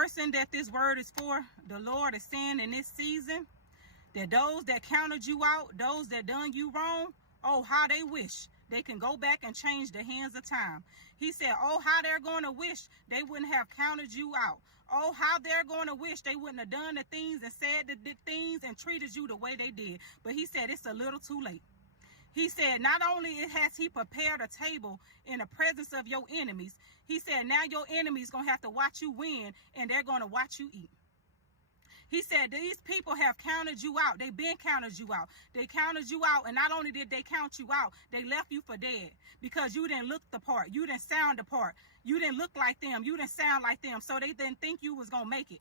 Person that this word is for, the Lord is saying in this season that those that counted you out, those that done you wrong, oh, how they wish they can go back and change the hands of time. He said, oh, how they're going to wish they wouldn't have counted you out. Oh, how they're going to wish they wouldn't have done the things and said the things and treated you the way they did. But he said it's a little too late. He said, not only has he prepared a table in the presence of your enemies, he said, now your enemies going to have to watch you win, and they're going to watch you eat. He said, these people have counted you out. They've been counted you out. They counted you out, and not only did they count you out, they left you for dead because you didn't look the part. You didn't sound the part. You didn't look like them. You didn't sound like them, so they didn't think you was going to make it.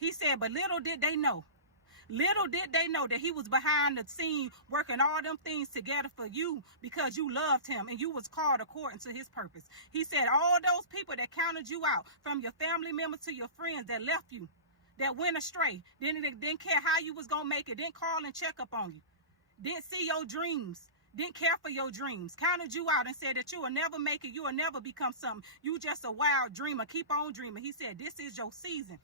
He said, but little did they know. Little did they know that he was behind the scene working all them things together for you because you loved him and you was called according to his purpose. He said all those people that counted you out, from your family members to your friends that left you, that went astray, didn't care how you was going to make it, didn't call and check up on you, didn't see your dreams, didn't care for your dreams, counted you out and said that you will never make it, you will never become something. You just a wild dreamer. Keep on dreaming. He said this is your season.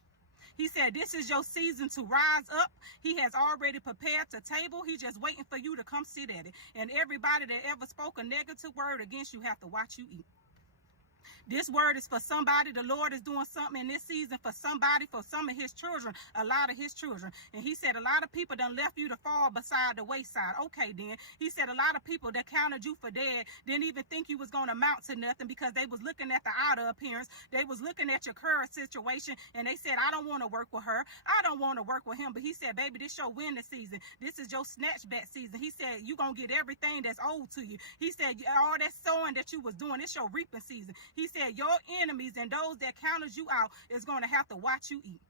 He said, this is your season to rise up. He has already prepared the table. He's just waiting for you to come sit at it. And everybody that ever spoke a negative word against you have to watch you eat. This word is for somebody. The Lord is doing something in this season for somebody, for some of his children, a lot of his children. And he said a lot of people done left you to fall beside the wayside. Okay, then. He said a lot of people that counted you for dead didn't even think you was going to amount to nothing because they was looking at the outer appearance. They was looking at your current situation, and they said, I don't want to work with her. I don't want to work with him. But he said, baby, this your winning season. This is your snatchback season. He said, you going to get everything that's owed to you. He said, all that sowing that you was doing, it's your reaping season. He said, your enemies and those that counted you out is going to have to watch you eat.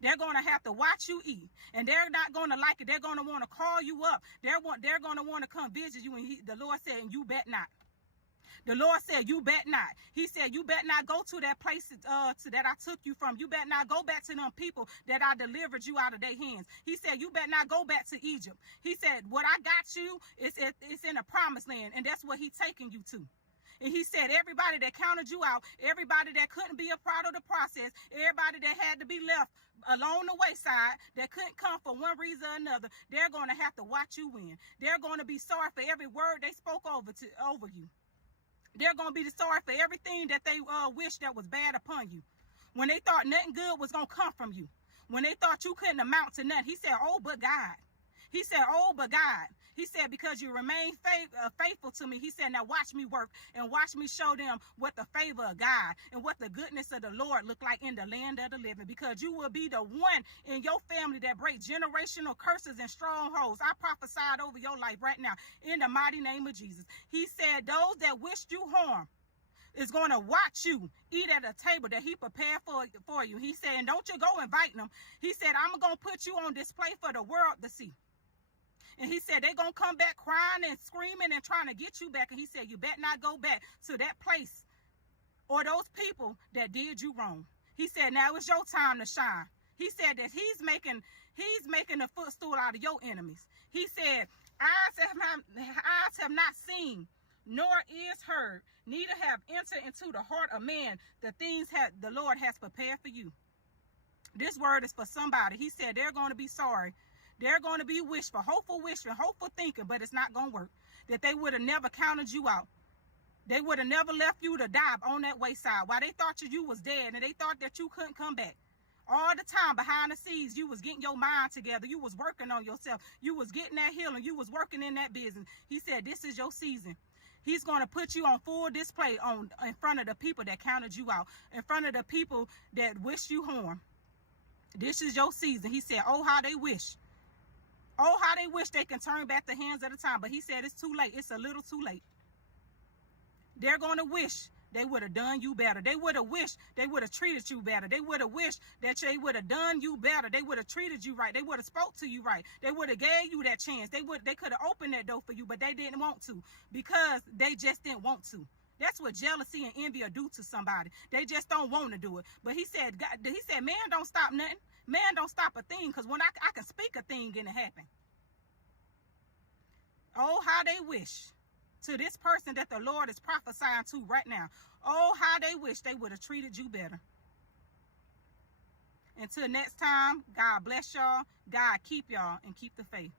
They're going to have to watch you eat, and they're not going to like it. They're going to want to call you up. They're going to want to come visit you. And the Lord said, and you bet not. The Lord said, you bet not. He said, you bet not go to that place that I took you from. You bet not go back to them people that I delivered you out of their hands. He said, you bet not go back to Egypt. He said, what I got you, it's in a promised land, and that's where he's taking you to. And he said, everybody that counted you out, everybody that couldn't be a part of the process, everybody that had to be left along the wayside, that couldn't come for one reason or another, they're going to have to watch you win. They're going to be sorry for every word they spoke over you. They're going to be sorry for everything that they wish that was bad upon you. When they thought nothing good was going to come from you. When they thought you couldn't amount to nothing. He said, oh, but God. He said, oh, but God. He said, because you remain faithful to me. He said, now watch me work and watch me show them what the favor of God and what the goodness of the Lord look like in the land of the living. Because you will be the one in your family that break generational curses and strongholds. I prophesied over your life right now in the mighty name of Jesus. He said, those that wished you harm is going to watch you eat at a table that he prepared for you. He said, and don't you go inviting them. He said, I'm going to put you on display for the world to see. And he said, they're going to come back crying and screaming and trying to get you back. And he said, you better not go back to that place or those people that did you wrong. He said, now it's your time to shine. He said that he's making a footstool out of your enemies. He said, eyes have not seen, nor ears heard, neither have entered into the heart of man the things the Lord has prepared for you. This word is for somebody. He said they're going to be sorry. They're going to be wishful, hopeful thinking, but it's not going to work. That they would have never counted you out. They would have never left you to die on that wayside while they thought you was dead and they thought that you couldn't come back. All the time behind the scenes, you was getting your mind together. You was working on yourself. You was getting that healing. You was working in that business. He said, this is your season. He's going to put you on full display in front of the people that counted you out, in front of the people that wish you harm. This is your season. He said, oh, how they wish. Oh, how they wish they can turn back the hands of the time. But he said it's too late. It's a little too late. They're going to wish they would have done you better. They would have wished they would have treated you better. They would have wished that they would have done you better. They would have treated you right. They would have spoke to you right. They would have gave you that chance. They could have opened that door for you, but they didn't want to because they just didn't want to. That's what jealousy and envy will do to somebody. They just don't want to do it. But he said, man don't stop nothing. Man don't stop a thing, because when I can speak a thing and it happen. Oh, how they wish to this person that the Lord is prophesying to right now. Oh, how they wish they would have treated you better. Until next time, God bless y'all. God keep y'all and keep the faith.